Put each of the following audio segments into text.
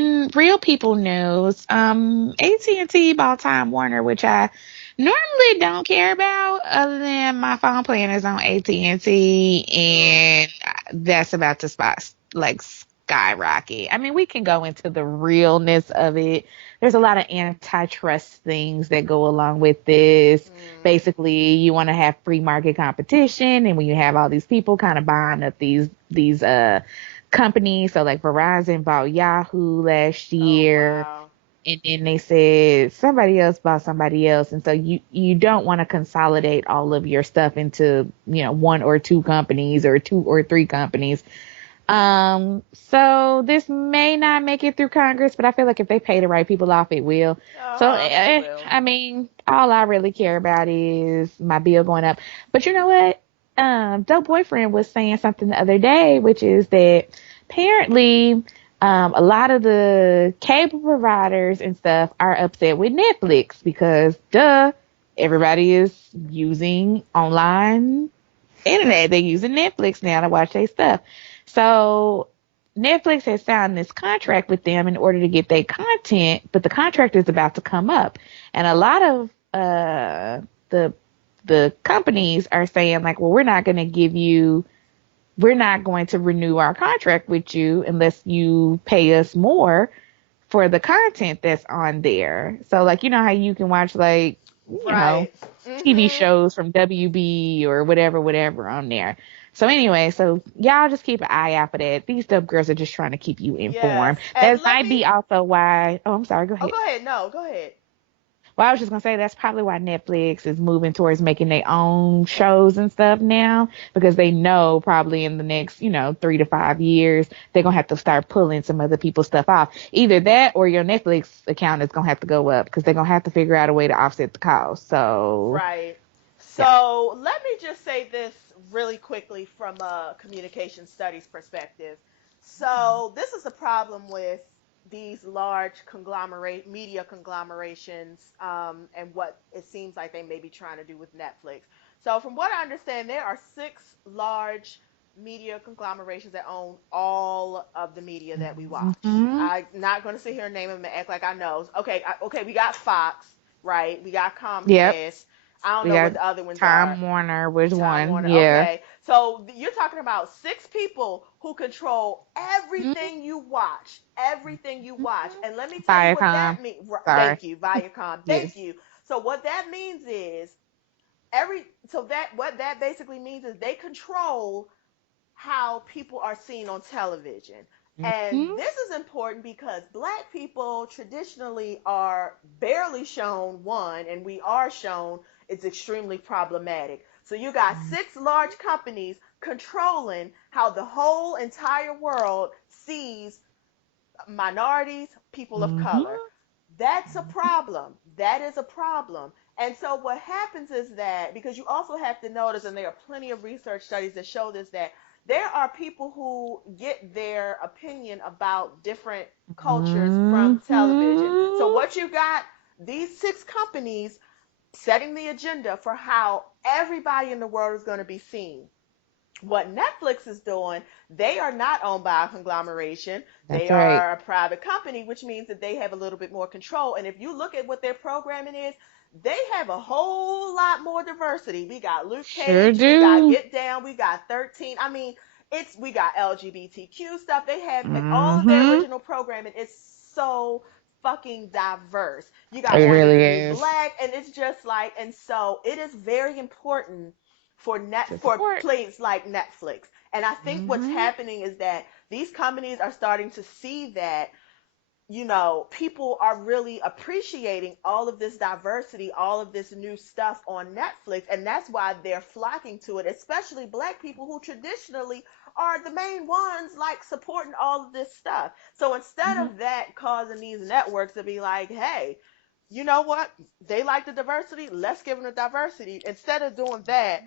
in real people news, AT&T bought Time Warner, which I normally don't care about, other than my phone plan is on AT&T, Ugh. and that's about to skyrocket. I mean, we can go into the realness of it. There's a lot of antitrust things that go along with this. Mm. Basically, you want to have free market competition, and when you have all these people kind of buying up these companies, so like Verizon bought Yahoo last Oh, year, wow. and then they said somebody else bought somebody else, and so you don't want to consolidate all of your stuff into one or two companies or two or three companies. So this may not make it through Congress, but I feel like if they pay the right people off, it will. So, Uh-huh. It will. I mean, all I really care about is my bill going up. But you know what? Dope Boyfriend was saying something the other day, which is that apparently, a lot of the cable providers and stuff are upset with Netflix because, duh, everybody is using online internet. They're using Netflix now to watch their stuff. So Netflix has signed this contract with them in order to get their content, but the contract is about to come up, and a lot of the companies are saying like, well, we're not going to renew our contract with you unless you pay us more for the content that's on there. So like, you know how you can watch like, Right. TV Mm-hmm. shows from WB or whatever on there. So anyway, so y'all just keep an eye out for that. These dub girls are just trying to keep you Yes. informed. And That let might me. be also why. Oh, I'm sorry. Go Oh, ahead. go ahead. No, go ahead. Well, I was just gonna say that's probably why Netflix is moving towards making their own shows and stuff now, because they know probably in the next 3 to 5 years they're gonna have to start pulling some other people's stuff off. Either that or your Netflix account is gonna have to go up because they're gonna have to figure out a way to offset the cost. So Right. yeah. So let me just say this really quickly from a communication studies perspective. So this is the problem with these large media conglomerations, and what it seems like they may be trying to do with Netflix. So from what I understand, there are six large media conglomerations that own all of the media that we watch. Hmm. I'm not going to sit here and name them and act like I know. Okay, okay, we got Fox, right? We got Yep. Comcast. I don't We know got what the other ones are. Time Warner was Time one. Warner. Yeah. Okay. So you're talking about six people who control Mhm. everything you watch. Everything you watch. And let me tell you what Viacom. that means. Sorry. Thank you, Viacom. Thank Yes. you. So what that means is every so that what that basically means is they control how people are seen on television. And Hmm. this is important because black people traditionally are barely shown one, and we are shown it's extremely problematic. So you got six large companies controlling how the whole entire world sees minorities, people of color. Hmm. That's a problem. That is a problem. And so what happens is that, because you also have to notice, and there are plenty of research studies that show this, that there are people who get their opinion about different cultures Hmm. from television. So what you got, these six companies setting the agenda for how everybody in the world is going to be seen. What Netflix is doing, they are not owned by a conglomeration. They That's right. are a private company, which means that they have a little bit more control. And if you look at what their programming is, they have a whole lot more diversity. We got Luke Sure Cage, we got do. Get Down, we got 13. I mean, we got LGBTQ stuff. They have, and all of their Hmm. original programming is so fucking diverse. You It got Orange is really the New is. Black, and it's just like, and so it is very important To for support. plays like Netflix. And I think what's Hmm. happening is that these companies are starting to see that people are really appreciating all of this diversity, all of this new stuff on Netflix, and that's why they're flocking to it, especially black people who traditionally are the main ones like supporting all of this stuff. So instead Hmm. of that causing these networks to be like, hey, you know what? They like the diversity, let's give them the diversity. Instead of doing that,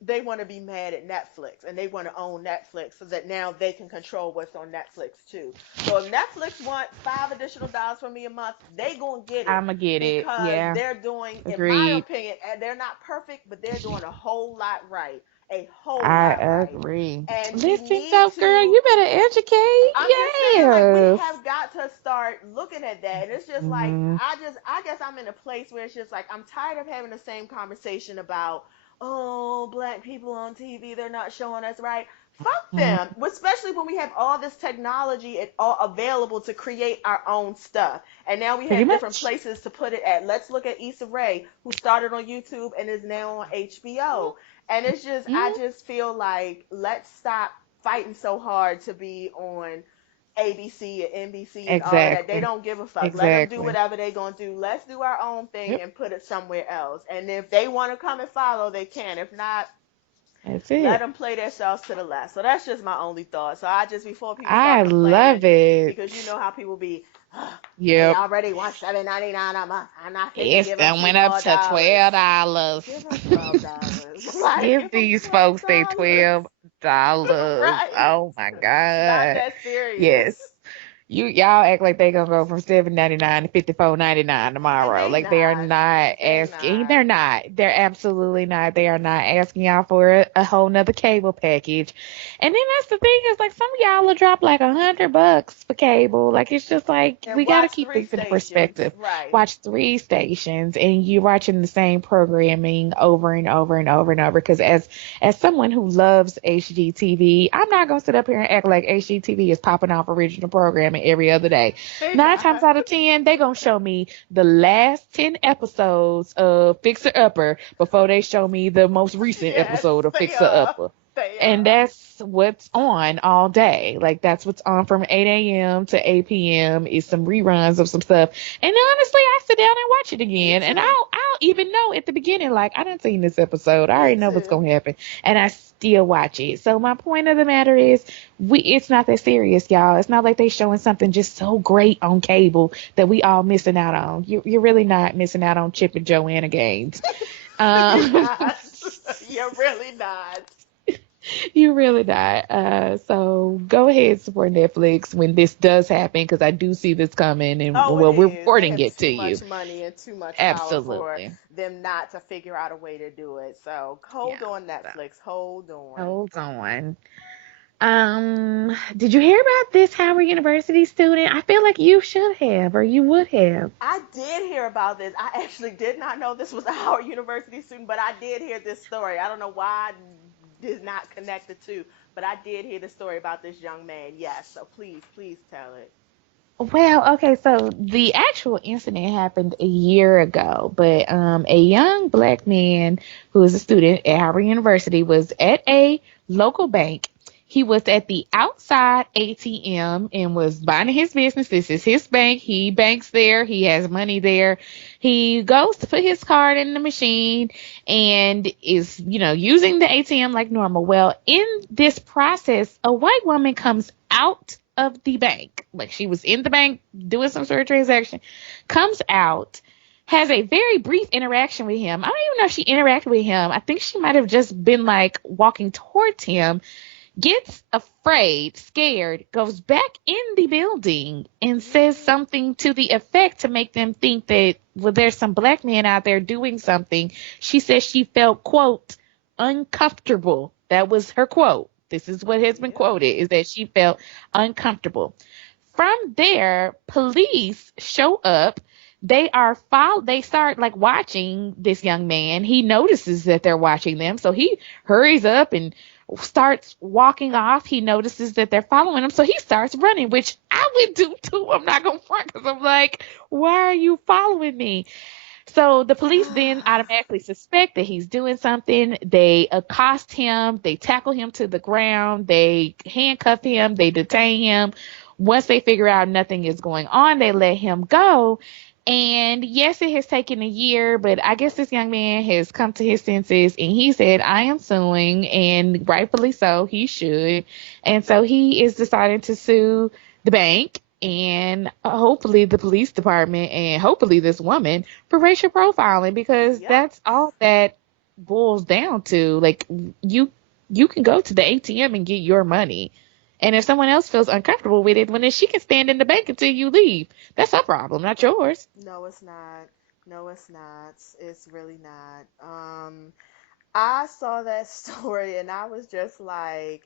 they want to be mad at Netflix and they want to own Netflix so that now they can control what's on Netflix too. So if Netflix want $5 additional from me a month, they gonna get it I'ma get it. because Yeah. they're doing, in my Agreed. opinion, and they're not perfect, but they're doing a whole lot right. a whole I lot right. agree. And we Listen, need so girl, to, you better educate. I'm just saying, like, we Yes. have got to start looking at that. And it's just like, Mm-hmm. I guess I'm in a place where it's just like, I'm tired of having the same conversation about, oh, black people on TV, they're not showing us right. Fuck them, especially when we have all this technology all available to create our own stuff. And now we Pretty have different much. places to put it at. Let's look at Issa Rae, who started on YouTube and is now on HBO. And it's just, I Mm-hmm. just feel like, let's stop fighting so hard to be on ABC and NBC and all of that. They Exactly. don't give a fuck. Let them do Exactly. whatever they gonna do. Let's do our own thing Yep. and put it somewhere else. And if they want to come and follow, they can. If not, That's let it. them play themselves to the left. So that's just my only thought. So I just, before people I start complaining, love it. because you know how people be, oh, they Yep. already want $7.99 a month. I'm not fit to It's give them done two went up more to dollars. $12. Give them $12. Like, Give give them these folks they $12. $12. Right. Oh my It's not God. that serious. Yes. Y'all act like they gonna go from $7.99 to $54.99 And tomorrow. they Like they are not. not They asking. not. They're not. They're absolutely not. They are not asking y'all for a whole nother cable package. And then that's the thing is like some of y'all will drop like $100 for cable. Like it's just like And we gotta watch keep three things into stations. perspective. Right. Watch 3 stations and you're watching the same programming over and over and over and over. Because as someone who loves HGTV, I'm not gonna sit up here and act like HGTV is popping off original programming every other day. They 9 times not. out of 10, they gonna show me the last 10 episodes of Fixer Upper before they show me the most recent Yes, episode of they Fixer are. Upper. They And are. that's what's on all day. Like that's what's on from 8 a.m. to 8 p.m. is some reruns of some stuff. And honestly, I sit down and watch it Me again. And too. I'll even know at the beginning, like I done seen this episode. I Me already know what's too. gonna happen. And I still watch it. So my point of the matter is it's not that serious, y'all. It's not like they showing something just so great on cable that we all missing out on. You're really not missing out on Chip and Joanna games. You're Um, not. You're really not. You really not. So go ahead, support Netflix when this does happen, because I do see this coming, and Oh, it well, we're is. They reporting have it to too you. much money and too much power for Absolutely. them not to figure out a way to do it. So Yeah. hold on, So Netflix. Hold on. hold on. Did you hear about this Howard University student? I feel like you should have, or you would have. I did hear about this. I actually did not know this was a Howard University student, but I did hear this story. I don't know why I did not connect the two, but I did hear the story about this young man. Yes, so please, please tell it. Well, okay, so the actual incident happened a year ago, but a young black man who is a student at Howard University was at a local bank. He was at the outside ATM and was minding his business. This is his bank. He banks there. He has money there. He goes to put his card in the machine and is, using the ATM like normal. Well, in this process, a white woman comes out of the bank. Like she was in the bank doing some sort of transaction, comes out, has a very brief interaction with him. I don't even know if she interacted with him. I think she might have just been like walking towards him, gets afraid, scared, goes back in the building and says Mm, something to the effect to make them think that, well, there's some black man out there doing something. She says she felt, quote, uncomfortable. That was her quote. This is what has been yeah. quoted, is that she felt uncomfortable. From there, police show up. They start like watching this young man. He notices that they're watching them, so he hurries up and starts walking off. He notices that they're following him, so he starts running, which I would do too. I'm not gonna front because I'm like, why are you following me? So the police then automatically suspect that he's doing something. They accost him, they tackle him to the ground, they handcuff him, they detain him. Once they figure out nothing is going on, they let him go. And yes, it has taken a year, but I guess this young man has come to his senses and he said, I am suing, and rightfully so, he should. And so he is deciding to sue the bank and hopefully the police department and hopefully this woman for racial profiling, because Yep. that's all that boils down to. Like you you can go to the ATM and get your money. And if someone else feels uncomfortable with it, well, then she can stand in the bank until you leave. That's her problem, not yours. No, it's not. No, it's not. It's really not. I saw that story and I was just like,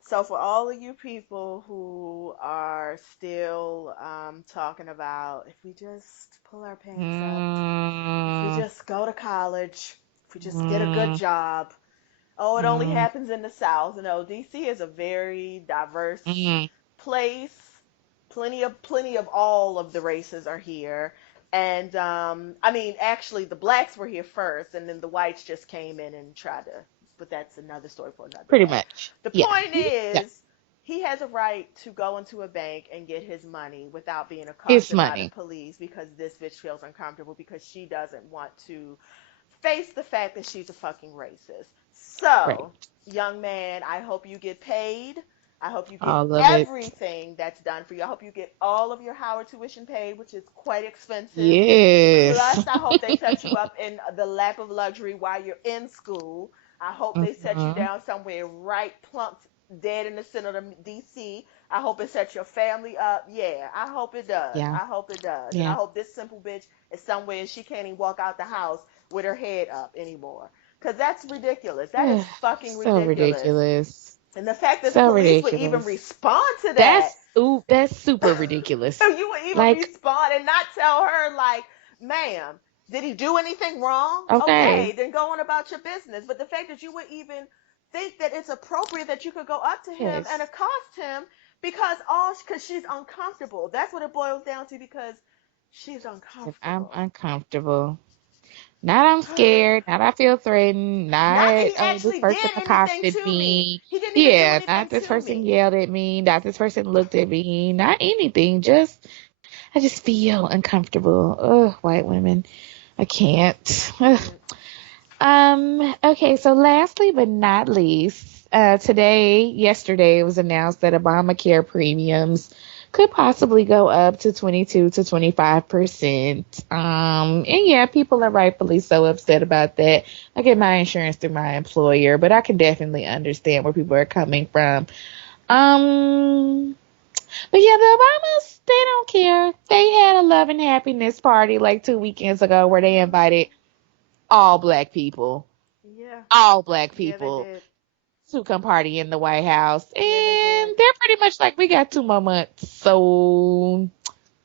so for all of you people who are still talking about if we just pull our pants up, if we Mm, just go to college, if we just get a good mm, job, oh, it only mm, happens in the South. No, DC is a very diverse mm. place. Plenty of all of the races are here. And I mean, actually, the blacks were here first, and then the whites just came in and tried to. But that's another story for another Pretty day. much. The Yeah. point Yeah. is, he has a right to go into a bank and get his money without being His accosted by the money. police because this bitch feels uncomfortable because she doesn't want to face the fact that she's a fucking racist. Right. So, young man, I hope you get paid. I hope you get All of it. everything that's done for you. I hope you get all of your Howard tuition paid, which is quite expensive. Yes. Plus, I hope they set you up in the lap of luxury while you're in school. I hope they set you Hmm. down somewhere right plump dead in the center of DC. I hope it sets your family up. Yeah, I hope it does. Yeah. I hope it does. And I Yeah. hope this simple bitch is somewhere she can't even walk out the house with her head up anymore. Because that's ridiculous. That is fucking So ridiculous. ridiculous. And the fact that the So police would even ridiculous. respond to that, That's super ridiculous. you would even Like, respond and not tell her, like, ma'am, did he do anything wrong? okay. Okay, then go on about your business. But the fact that you would even think that it's appropriate that you could go up to him and Yes. accost him because she's uncomfortable. That's what it boils down to because she's If I'm uncomfortable. uncomfortable. Not I'm scared. Not I feel threatened. Not that Not, he oh, this actually person did anything accosted to me. me. He didn't even do Yeah, anything not this to person me. yelled at me. Not this person looked at me. Not anything. I just feel uncomfortable. Ugh, white women. I can't. Ugh. Can't. Okay, so lastly but not least, yesterday, it was announced that Obamacare premiums could possibly go up to 22 to 25%. And yeah, people are rightfully so upset about that. I get my insurance through my employer, but I can definitely understand where people are coming from. Um, but yeah, the Obamas, they don't care. They had a love and happiness party like 2 weekends ago where they Hmm. invited all black people, Yeah. all black Yeah, they people did. to come party in the White House. Yeah, they did. And they're pretty much like, we got 2 more months. So,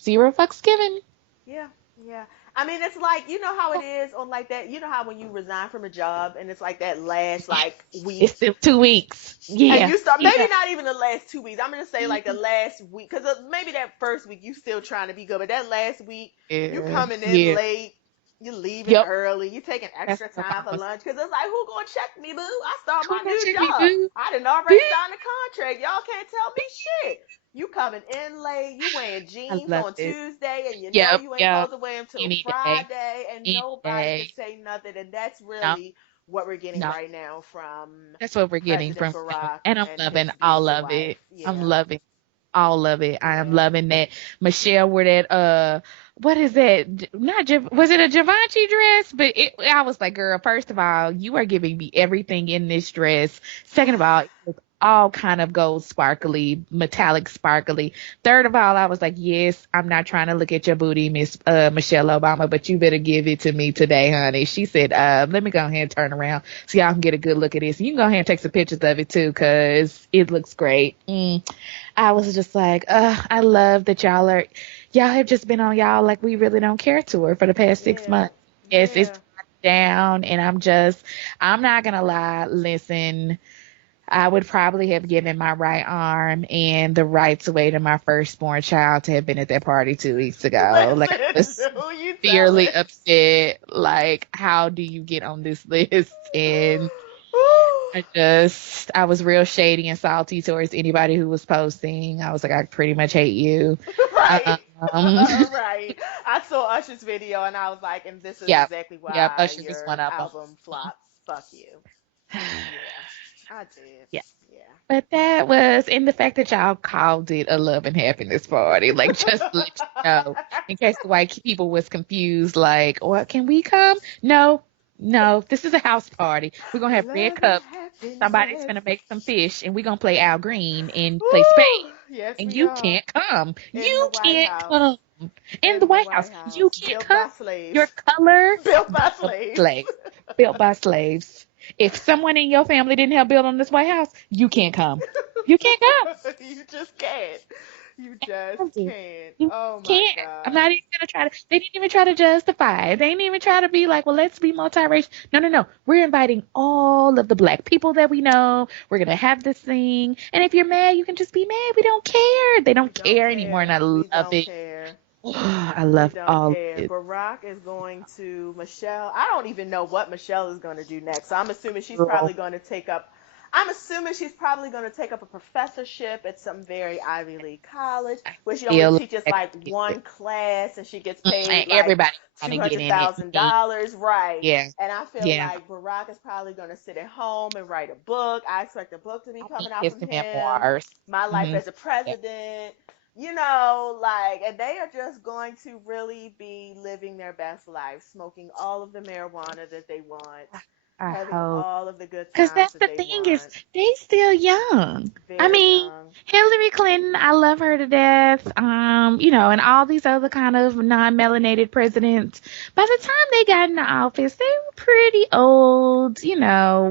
zero fucks given. Yeah, yeah. I mean, it's like you know how it is on like that. You know how when you resign from a job and it's like that last like It's week, still 2 weeks. and Yeah. you start maybe Yeah. not even the last 2 weeks. I'm gonna say like the last week because maybe that first week you still trying to be good, but that last week you Yeah. coming in Yeah. late, you leaving Yep. early, you taking That's extra the time for Obamas. lunch because it's like who gonna check me, boo? I start Who my gonna new check me, job. boo? I didn't Boo. already sign the contract. Y'all can't tell me shit. You coming in late, you wearing I jeans love on it. Tuesday, and you know Yep. you ain't Yep. supposed to wear them till Any day. Friday, and Any nobody could day. say nothing. And that's No. really what we're getting No. right now from That's what we're getting President from him. Barack And I'm and loving his all beautiful of wife. it. I'm Yeah, loving all of it. I am yeah. loving that. Michelle wore that what is that? Not was it a Givenchy dress? But I was like, girl, first of all, you are giving me everything in this dress. Second of all, it was all kind of gold sparkly, metallic sparkly. Third of all, I was like, yes, I'm not trying to look at your booty, Miss Michelle Obama, but you better give it to me today, honey. She said, let me go ahead and turn around so y'all can get a good look at this. You can go ahead and take some pictures of it too, cause it looks great. I was just like, I love that y'all have just been on y'all like we really don't care tour for the past six Yeah, months. Yes, it's yeah. down, and I'm not gonna lie. Listen, I would probably have given my right arm and the rights away to my firstborn child to have been at that party 2 weeks ago. Like, I was Listen, who you severely telling? upset. Like, how do you get on this list? And I was real shady and salty towards anybody who was posting. I was like, I pretty much hate you. Right. Um, Right. I saw Usher's video and I was like, and this is yeah, exactly yeah, why Usher was one your of them. album flops. Fuck you. Yeah, I did. Yeah, Yeah. but that was, and the fact that y'all called it a love and happiness party, like just to let you know, in case the white people was confused, like, what, can we come? No, no, this is a house party. We're gonna have red Love and cups. Somebody's happiness. gonna make some fish, and we're gonna play Al Green and play spades. Woo! Yes, And we you are. can't come. In the You White can't House. come. In the In the White House, White House. you can't Built come. by slaves. Your color, Built by built by slaves. slaves. Built by slaves. If someone in your family didn't help build on this White House, you can't come. You can't come. You just can't. You just You can't. you Oh my can't. I'm God. not even gonna try to. They didn't even try to justify it. They didn't even try to be like, well, let's be multiracial. No, no, no. We're inviting all of the black people that we know. We're gonna have this thing, and if you're mad, you can just be mad. We don't care. They We don't don't care anymore, and care. I We love don't it. care. I We love don't all of care. it. Barack is going to Michelle. I don't even know what Michelle is going to do next. So I'm assuming she's probably Girl, going to take up. I'm assuming she's probably going to take up a professorship at some very Ivy League college I where she only feel teaches like like one class and she gets paid and like everybody trying two to get hundred in it. thousand Me, dollars, right? yeah, And I feel yeah. like Barack is probably going to sit at home and write a book. I expect a book to be I think coming out his from him. memoirs. My life Mm-hmm. as a president, like, and they are just going to really be living their best life, smoking all of the marijuana that they want, I having hope. all of the good Because times that's that the they thing is, want. they still young. I Very mean, young. Hillary Clinton, I love her to death. And all these other kind of non-melanated presidents. By the time they got into office, they were pretty old.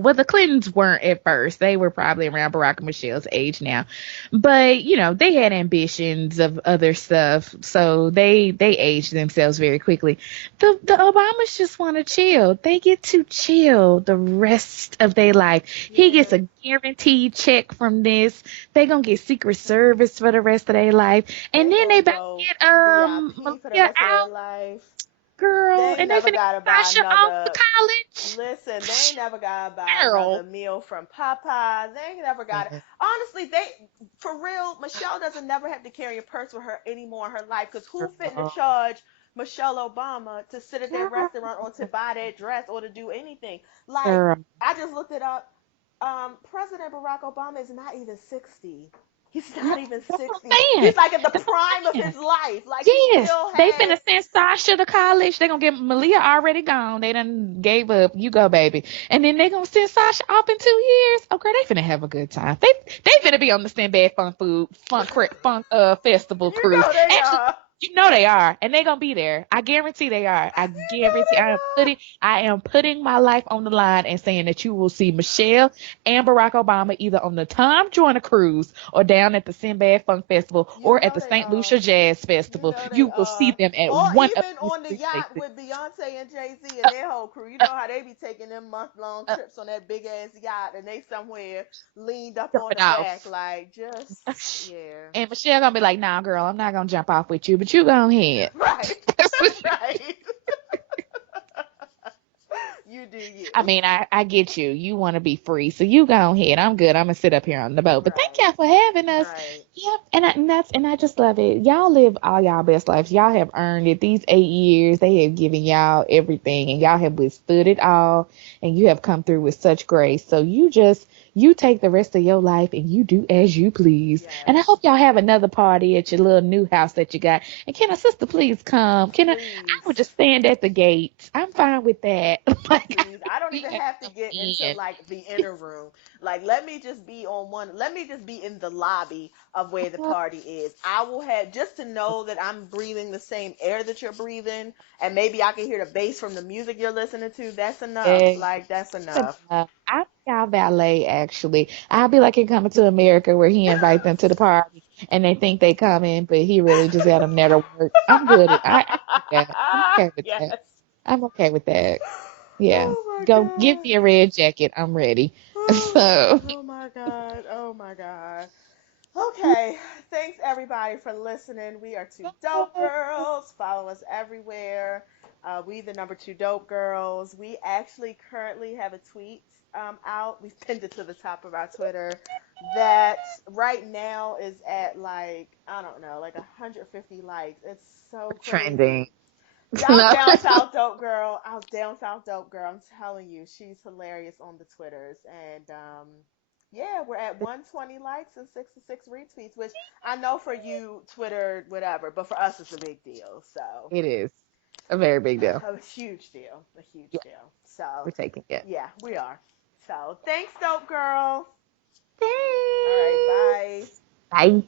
Well, the Clintons weren't at first. They were probably around Barack and Michelle's age now, but they had ambitions of other stuff, so they aged themselves very quickly. The Obamas just want to chill. They get to chill the rest of their life. He gets Yes. a guaranteed check from this. They gonna get Secret Service for the rest of their life, and They then they gonna about go to get VIP for the Malia rest of their out, life. girl, They ain't and they never finna get gotta buy Sasha off to another. college. Listen, they ain't Psh, never gotta buy girl. another meal from Popeyes. They ain't never got it. Honestly, for real, Michelle doesn't never have to carry a purse with her anymore in her life. Cause who fitting to Girl. charge Michelle Obama to sit at that Girl. restaurant or to buy that dress or to do anything? Like, Girl. I just looked it up. President Barack Obama is not even 60. He's No, not even that's what 60. I'm saying. He's like at the That's what prime of I'm his saying. life. Like he Yes, still they has. finna send Sasha to college. They gonna get Malia already gone. They done gave up. You go, baby. And then they gonna send Sasha off in 2 years. Okay, they finna have a good time. They finna be on the Sinbad Funk Festival You cruise. know they Actually, are. they are, and they gonna be there. I guarantee they are. I You know guarantee. they are. I am putting my life on the line and saying that you will see Michelle and Barack Obama either on the Tom Joyner cruise or down at the Sinbad Funk Festival You or at know the they St. are. Lucia Jazz You Festival. know they You will see are. them at Or one of even these on the three yacht places. with Beyonce and Jay Z Uh, and their whole crew. You uh, know how they be taking them month long uh, trips on that big ass yacht and they somewhere leaned up on Jumping the back, off. like just yeah. And Michelle gonna be like, "Nah, girl, I'm not gonna jump off with you, but you go ahead." Right. That's what Right. You do I you. mean, I get you. You want to be free, so you go ahead. I'm good. I'm gonna sit up here on the boat. But thank Right. y'all for having us. Right. Yep, and I just love it. Y'all live all y'all best lives. Y'all have earned it. These 8 years, they have given y'all everything, and y'all have withstood it all, and you have come through with such grace. So you take the rest of your life and you do as you please. And I Yes. hope y'all have another party at your little new house that you got. And can a sister please come? I would Please. just stand at the gate. I'm fine with that. Like Please. I don't you even have have to to come get into in. like the inner room. Like let me just be in the lobby of where the party is. I will have just to know that I'm breathing the same air that you're breathing and maybe I can hear the bass from the music you're listening to. That's enough. Yeah, Like that's that's enough. enough. I think I'll valet actually. I'll be like in Coming to America where he invites them to the party and they think they coming, but he really just had them there to work. I'm good. I do that. I'm okay with that. Yes. I'm okay with that. Yeah. Oh my Go give god. me a red jacket. I'm ready. So Oh my god. Oh my god. Okay, thanks everybody for listening. We are two dope girls. Follow us everywhere. We the number two dope girls. We actually currently have a tweet out. We've pinned it to the top of our Twitter that right now is at like I don't know, like 150 likes. It's so trending. crazy. Y'all No. down south dope girl. I was down south dope girl. I'm telling you, she's hilarious on the Twitters. And yeah, we're at 120 likes and 66 retweets, which I know for you, Twitter, whatever, but for us, it's a big deal. So It is a very big deal. a huge deal, a huge Yeah, deal. So we're taking it. yeah, we are. So thanks, dope girl. All right, Thanks. bye. Bye.